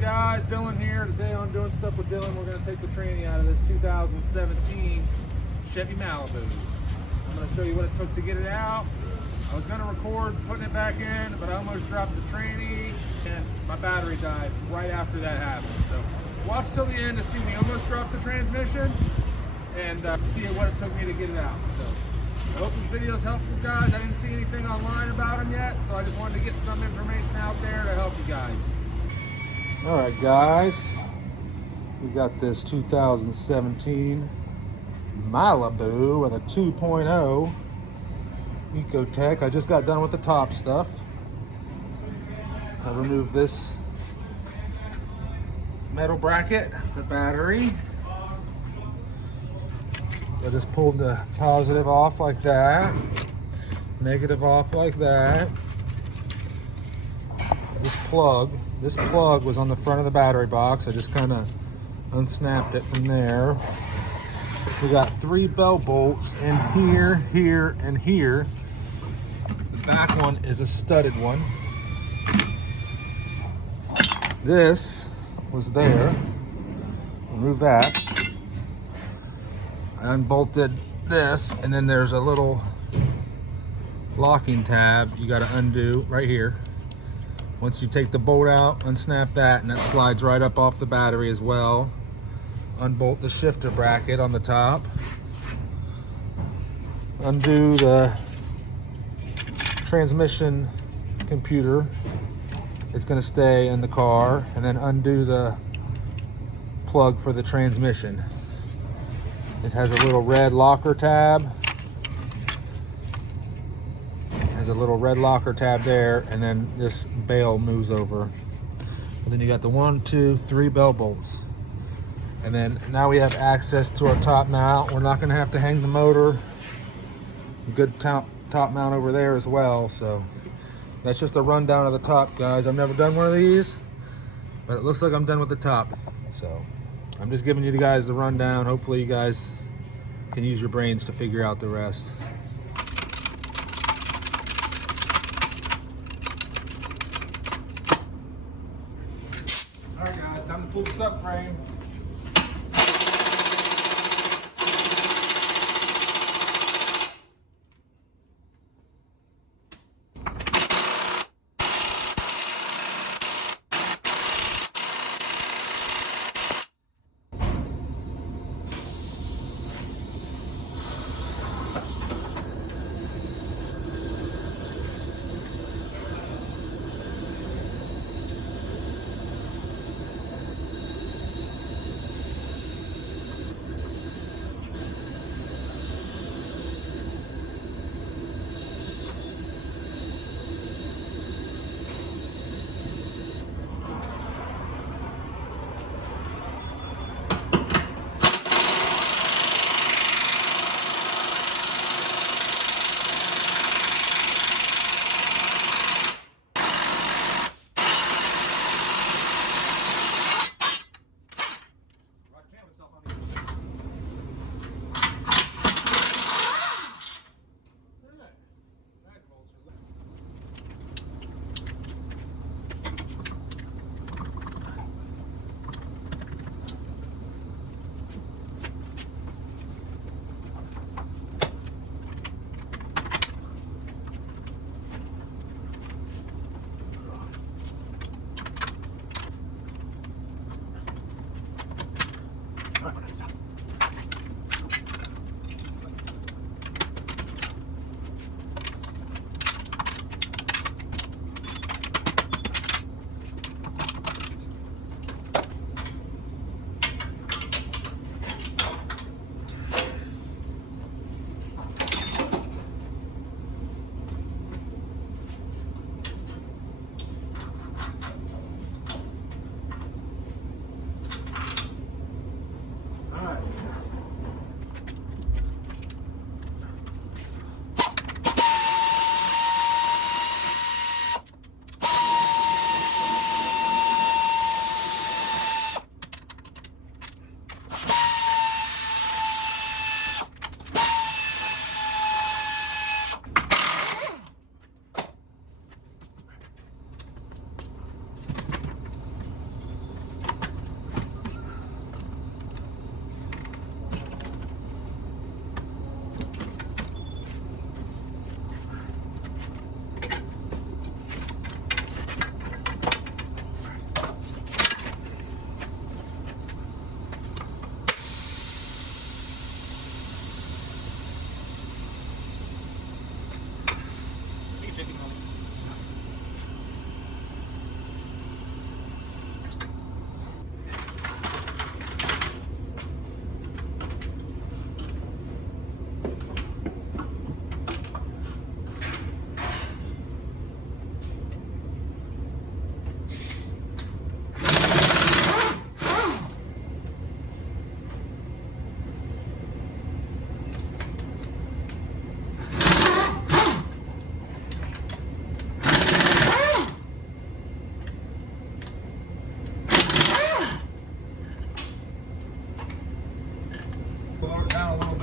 guys, Dylan here. Today on Doing Stuff with Dylan, we're going to take the tranny out of this 2017 Chevy Malibu. I'm going to show you what it took to get it out. I was going to record putting it back in, but I almost dropped the tranny and my battery died right after that happened. So watch till the end to see me almost drop the transmission and see what it took me to get it out. So I hope this video is helpful, guys. I didn't see anything online about them yet, so I just wanted to get some information out there to help you guys. All right, guys, we got this 2017 Malibu with a 2.0 Ecotech. I just got done with the top stuff. I removed this metal bracket, the battery. I just pulled the positive off like that, negative off like that. This plug was on the front of the battery box. I just kind of unsnapped it from there. We got 3 bell bolts in here, here, and here. The back one is a studded one. This was there. Remove that. I unbolted this, and then there's a little locking tab you got to undo right here. Once you take the bolt out, unsnap that, and that slides right up off the battery as well. Unbolt the shifter bracket on the top. Undo the transmission computer. It's going to stay in the car, and then undo the plug for the transmission. It has a little red locker tab. Has a little red locker tab there, and then this bail moves over. And then you got the 1, 2, 3 bell bolts. And then now we have access to our top mount. We're not going to have to hang the motor. Good top mount over there as well. So that's just a rundown of the top, guys. I've never done one of these, but it looks like I'm done with the top. So I'm just giving you guys the rundown. Hopefully you guys can use your brains to figure out the rest. All right, guys, time to pull the subframe.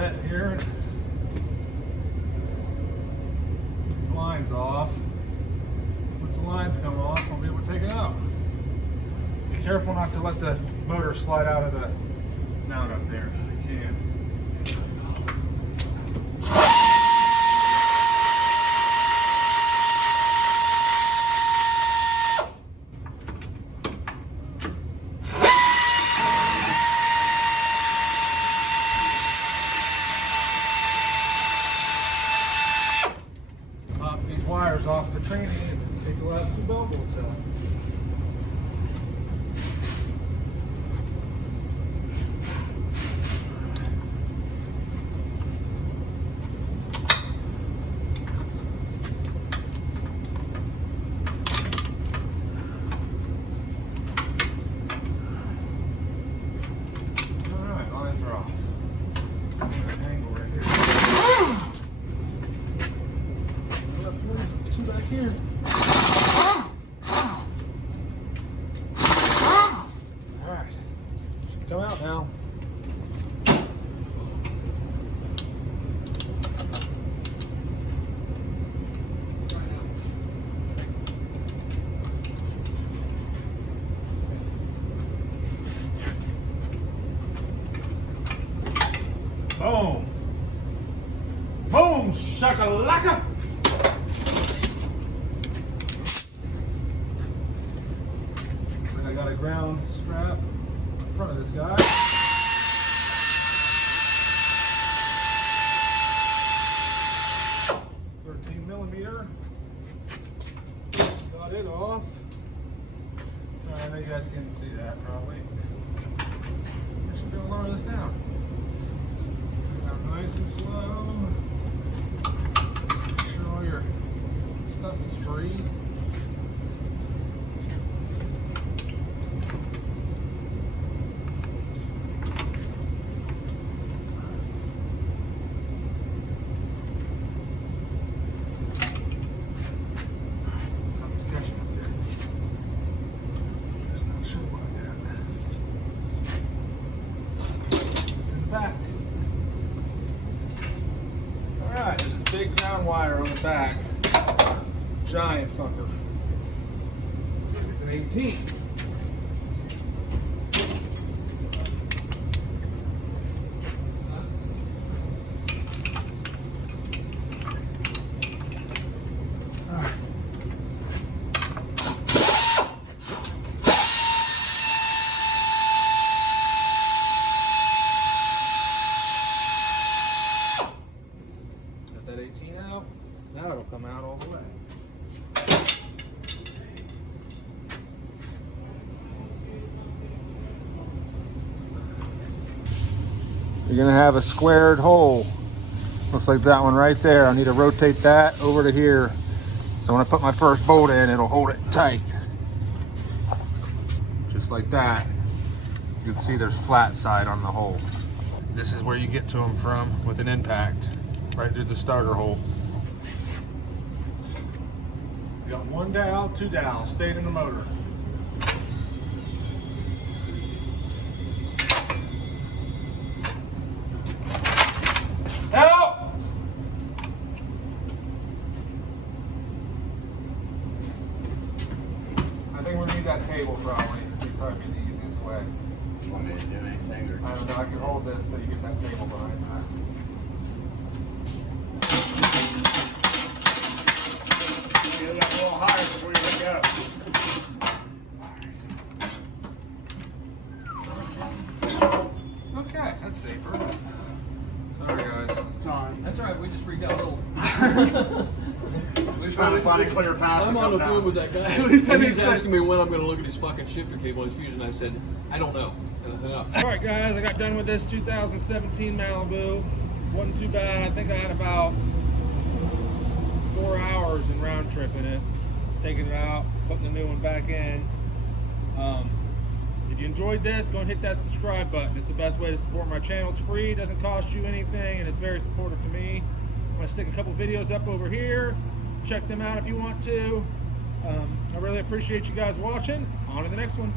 set here. These lines off. Once the lines come off, I'll be able to take it out. Be careful not to let the motor slide out of the mount up there, because it can. Pop these wires off the training and take the last 2 bell bolts out. Alright, lines are off. Angle right here. Two back here. Alright. Should come out now. Boom. Boom, shakalaka. I got a ground strap in front of this guy. $13mm. Got it off. I know you guys can see that probably. I should be able to lower this down. Nice and slow. Make sure all your stuff is free. Something's catching up there. Just not sure what that. It's in the back. Alright, there's this big ground wire on the back. Giant fucker. It's an 18. That 18 out, now it'll come out all the way. You're gonna have a squared hole. Looks like that one right there. I need to rotate that over to here. So when I put my first bolt in, it'll hold it tight. Just like that. You can see there's flat side on the hole. This is where you get to them from with an impact. Right through the starter hole. You got 1 dowel, 2 dowels, stayed in the motor. Help! I think we need that table probably. It'd probably be the easiest way. You want me to do anything or I don't know, I can hold this till you get that table behind that. get it up a little higher before you look up? Okay, that's safer. Sorry guys. It's on. That's all right. We just freaked out a little. Just trying to find a clear path. I'm to on come the phone down. with that guy. At least I And didn't he's say- asking me when I'm going to look at his fucking shifter cable and his fuse, and I said, I don't know. And I hung up. All right, guys, I got done with this 2017 Malibu. Wasn't too bad. I think I had about 4 hours in round trip in it. Taking it out, putting the new one back in. If you enjoyed this, go and hit that subscribe button. It's the best way to support my channel. It's free, doesn't cost you anything, and it's very supportive to me. I'm going to stick a couple videos up over here. Check them out if you want to. I really appreciate you guys watching. On to the next one.